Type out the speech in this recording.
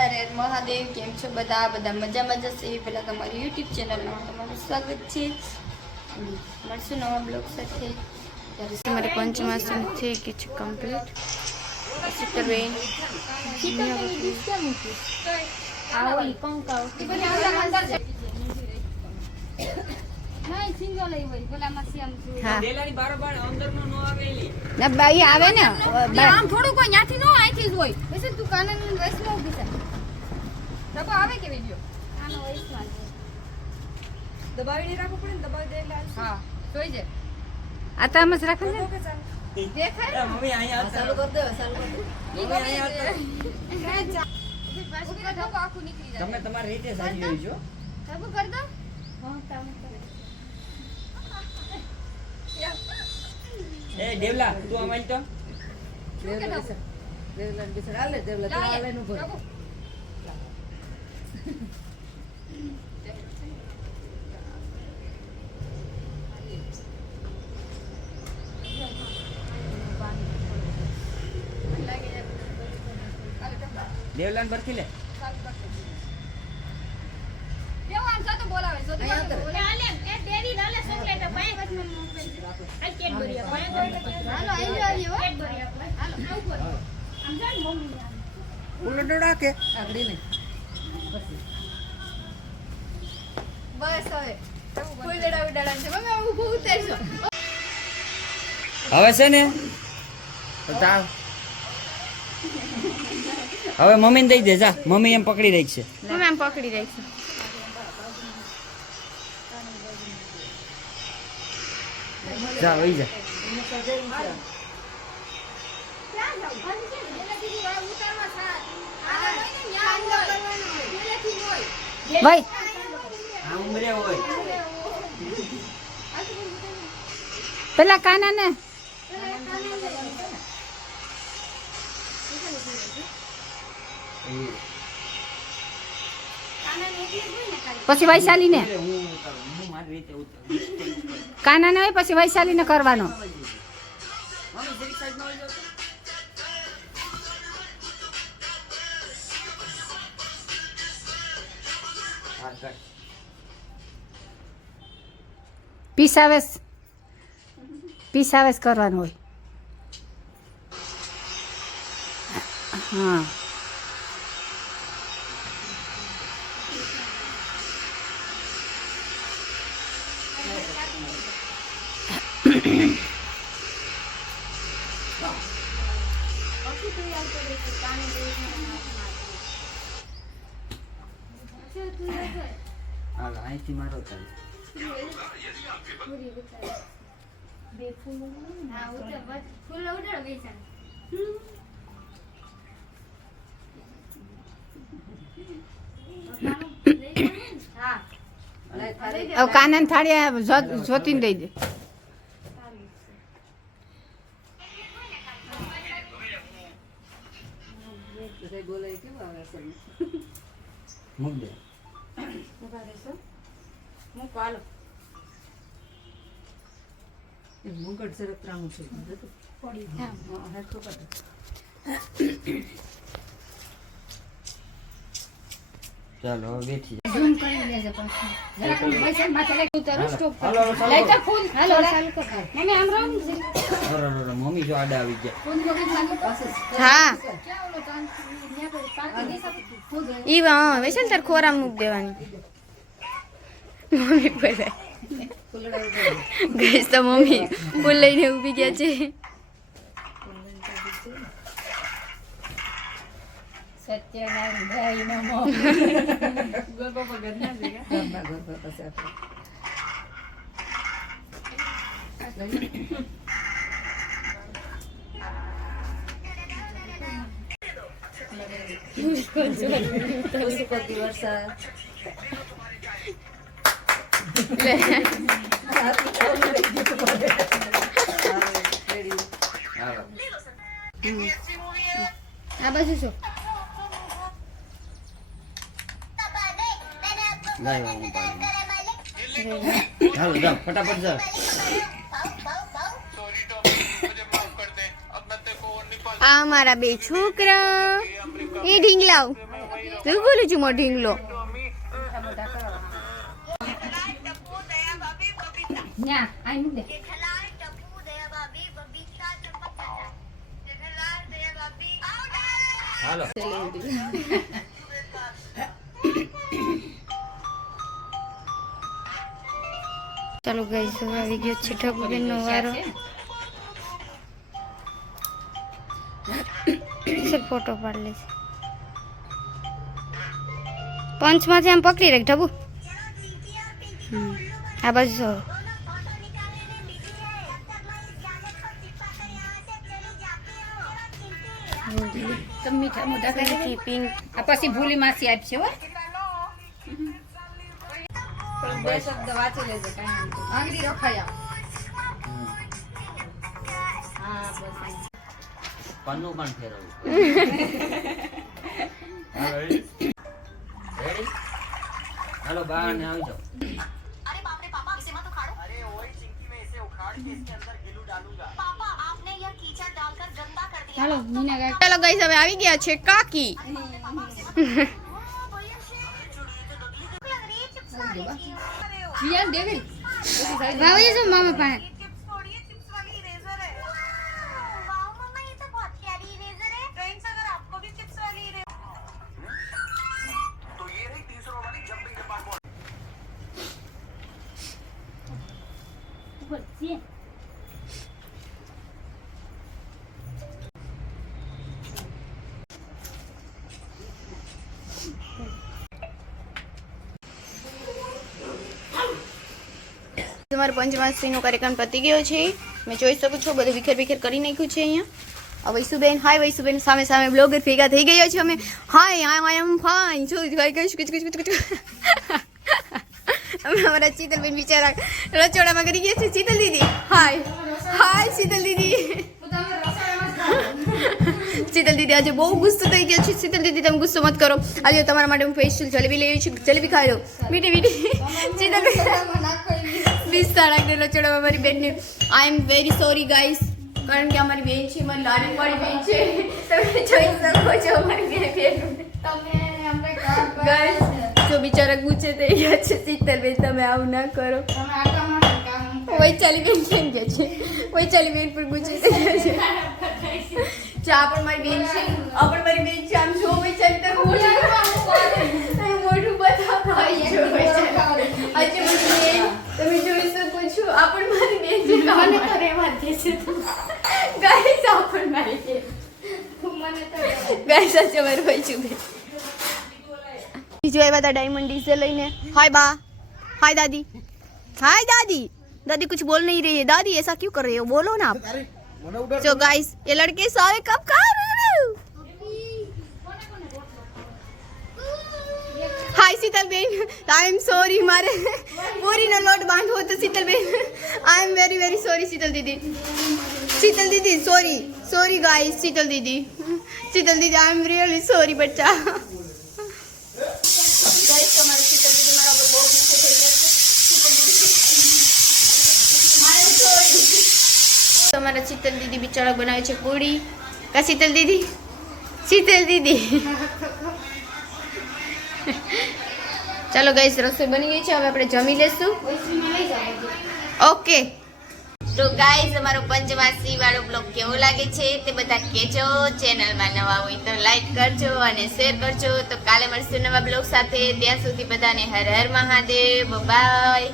અરે મહાદેવ, કેમ છો બધા? બધા મજામાં જશે. પહેલા તમારી યુટ્યુબ ચેનલમાં તમારું સ્વાગત છે. મળશું નવા બ્લોગ સાથે. તમારે પંચમાસન થઈ ગઈ છે કમ્પ્લીટ. શીતલબેન આવે ને આમ થોડું કોઈ ત્યાંથી નો અહીંથી જ હોય. પછી તું કાનન વૈષ્ણવ ઉભી છે. ડબ્બો આવે કે વિડિયો આનો વૈષ્ણવ દબાવીને રાખો પડે ને, દબાવી દે એટલે હા જોઈ જાય. આ તો આમ જ રાખો ને દેખાય. મમ્મી અહીંયા ચાલુ કર દે, ચાલુ કર દે. મમ્મી અહીંયા ડબ્બો આખું નીકળી જાય. તમે તમારી રીતે સાજી લેજો. ડબ્બો કર દો. હા કામ કરે. એ દેવલા તું અમાલ તો દેવલા બિસર આલે દેવલા તો આલે નું ભર દેવલાન પરથી લે કેવું આમ તો બોલાવે જો તો આલે એ દેવી નાલે ચોકલેટ પાય વચમાં મોકલ આ કેડબરી પાય હાલો આવી હો. હાલો આવ પર આમ જાન મમ્મી ઉલડડા કે આગળી ને બસ હવે ફૂલ દડા ઉડાડન છે. મમ્મી હું ઊભું ઉતરશો. હવે છે ને તો તા હવે મમ્મીને દઈ દે જા. મમ્મી એમ પકડી રહી છે. મમ્મી આમ પકડી રહી છે. જા વઈ જા. ક્યાં જાવ? બંધ છે એના દીદી વા ઉતારવા સાથ. આ હોય ને ન્યા હોય. પેલેથી હોય. ભાઈ આ ઉમરે હોય પેલા કાના ને પછી વૈશાલી ને હું મારી રીતે ઉતર. કાના ને હોય પછી વૈશાલી ને કરવાનો. મમ્મી જરી સાઈડ માં આવી જાવ. હા કર. પીસાવેસ કરવાનું હોય. હા હાલ અહીંથી મારો ચાલે. કાનન થાળી જોતીને દઈ દે. બોલાય કેવું આવે અસલ મૂક દે. મુગટ સરક ત્રામું છે પડી હા હેઠો કાઢો. ચાલો હવે બેઠી ઝૂમ કરી લેજે પાછું. જરા કમ પૈસા માથે લઈ ઉતારો સ્ટોપ કર. હાલો, હાલો, લઈ જા ફૂલ. હાલો ચાલુ કર. મમ્મી આમ રહો ને. જા. મમ્મી જો આડા આવી ગયા. ફૂલ મગજ ચાલુ કર. હા ક્યાં ઓલો ચાંદ ન્યા પર પાકી ફૂલ ઈ વૈશાલ તાર ખોરામ મૂક દેવાની. મમ્મી બોલે ગઈસ તો મમ્મી ફૂલ લઈને ઊભી ગયા છે. સત્યનારાયણ ભાઈ નમો. ગરબા વગર ના જગ્યા ગરબા ગરબા પછી આપણે વરસાદ આ બાજુ છો. લાવ હું પાડી. હાલો જાઓ ફટાફટ જાઓ. આ મારા બે છોકરા એ ઢીંગલાવ તું બોલું છું મોઢી ઢીંગલો. ન્યા આઈ મુક દે. હાલો ચાલો ગાઈસ હવે આવી ગયો છે ઠગુબેનનો વારો. સર ફોટો પાડી લે છે. પંચમાંથી આમ પકડી રાખ ઢબુ. આ બાજુ જો. તમે મીઠા મોઢા કરી દે. પિંક આ પછી ભૂલી માસી આપશે હો. પણ બે શબ્દ વાંચી લેજે કાંઈ વાંધો નહીં. આંગળી રખાયા. હા બસ. પન્નું પણ ફેરવવું હાલો રેડી હાલો બહાર ને આવી જાઓ अरे बाप रे पापा इसे मत उखाड़ो अरे वही चिंकी में इसे उखाड़ के इसके अंदर गिलू डालूंगा पापा आपने यह कीचड़ डालकर गंदा कर दिया હાલો મીના ગાય. ચાલો ગાઈસ હવે આવી ગયા છે કાકી. જીયાન ડેવિલ. વાવી જો મામા પાસે. चिप्स छोड़िए चिप्स वाली इरेजर है वाओ मम्मा ये तो बहुत प्यारी इरेजर है फ्रेंड्स अगर आपको भी चिप्स वाली इरेजर तो ये रही 30 वाली जंपिंग डिपार्टमेंट તમારો પંચમાસીનો કાર્યક્રમ પતી ગયો છે. મેં જોઈ શકું છો બધું વિખેર વિખેર કરી નાખ્યું છે અહીંયા. વૈસુબેન હાય વૈસુબેન સામે સામે બ્લોગર ભેગા થઈ ગયા છે અમે. હાય આઈ એમ ફાઇન. જો ભાઈ કઈ કુછ અમે અમારા શીતલબેન બિચારા રચોડામાં કરી ગયા છે. શીતલ દીદી હાય હાય શીતલ દીદી. શીતલ દીદી આજે બહુ ગુસ્સો થઈ ગયા છે. શીતલ દીદી તમે ગુસ્સો મત કરો. આજે તમારા માટે હું સ્પેશિયલ જલેબી લઈ આવી છું. જલેબી ખાઈ લો મીઠી મીઠી. શીતલ બિસ્તારા રચોડામાં મારી બેનને આઈ એમ વેરી સોરી ગાઈસ. કારણ કે અમારી બેન છે મારી લાડકવાળી બેન છે. તમે જોઈ શકો છો અમારી બેન ગાઈસ જો બિચારા ગુસ્સે થઈ ગયા છે. શીતલબેન તમે આવું ના કરો. વૈચાલી બેન કેમ કે છે વૈચાલી બેન પણ ગુસ્સે થઈ ગયા છે. ચા પણ મારી બેન છે. આ પણ મારી બેન છે. આમ જો વૈચાલી તમે મોઢું બતાવો. જો વૈચાલી આજે મારી બેન તમે જોઈ શકો છો. આ પણ મારી બેન છે. મને તો રહેવા દે છે ગાઈસ. આ પણ મારી બેન ગાઈસ આજે મારું ભાઈ છું બેન. બીજું આવ્યા હતા ડાયમંડ ડીઝે લઈને. हाय बा हाय दादी हाय दादी दादी कुछ बोल नहीं रही है दादी ऐसा क्यों कर रही हो बोलो ना आप. जो गाइस ये लड़के सारे कब खा रहे हो. Hi Sheetal ben I am sorry मारे पूरी नो लोट बांधो तो Sheetal ben I am very very sorry Sheetal दीदी सॉरी सॉरी गाइस शीतल दीदी आई एम रियली सॉरी बच्चा. गाइस તમારે શીતલ દીદી મારા પર બહુ ગુસ્સે થઈ ગયા છે. તમારા શીતલ દીદી બિચારા બનાવે છે પૂરી. કા શીતલ દીદી ચાલો ગાઈસ રસોઈ બની ગઈ છે. હવે આપણે જમી લેશું. ઓકે તો ગાઈસ અમારો પંચમાસી વાળો બ્લોગ કેવો લાગે છે તે બધા કહેજો. ચેનલમાં નવા હોય તો લાઈક કરજો અને શેર કરજો. તો કાલે મળશું નવા બ્લોગ સાથે. ત્યાં સુધી બધાને હર હર મહાદેવ. બાય.